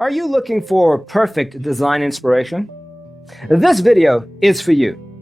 Are you looking for perfect design inspiration? This video is for you.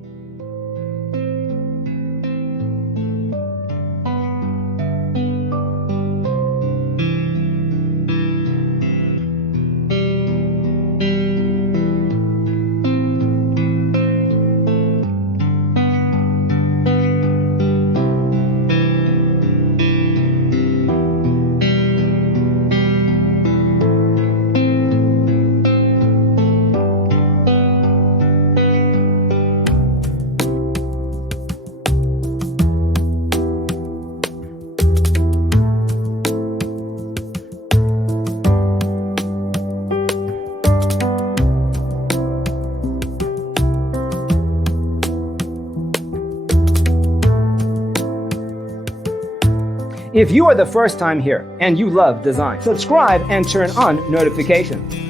If you are the first time here and you love design, subscribe and turn on notifications.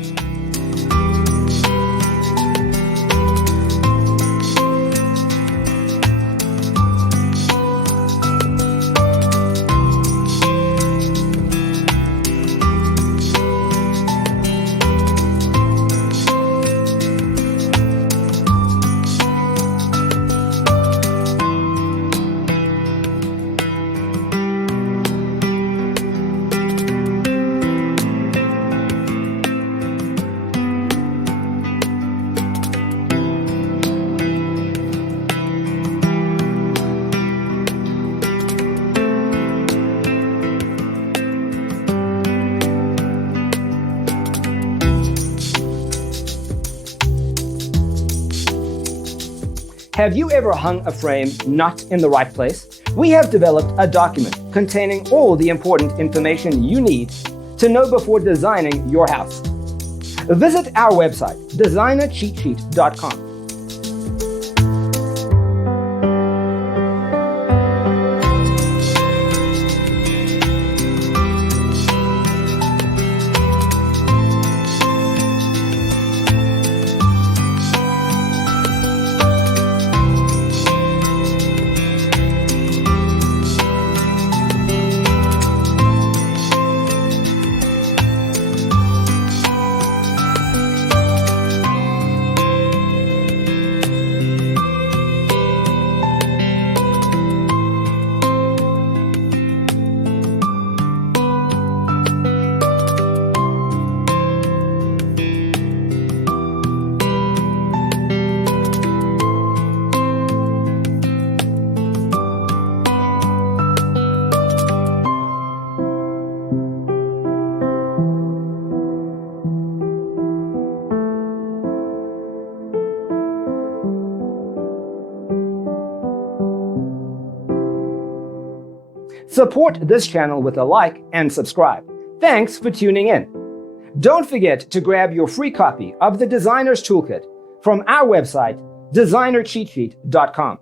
Have you ever hung a frame not in the right place? We have developed a document containing all the important information you need to know before designing your house. Visit our website, designercheatsheet.com. Support this channel with a like and subscribe. Thanks for tuning in. Don't forget to grab your free copy of the Designer's Toolkit from our website, designercheatsheet.com.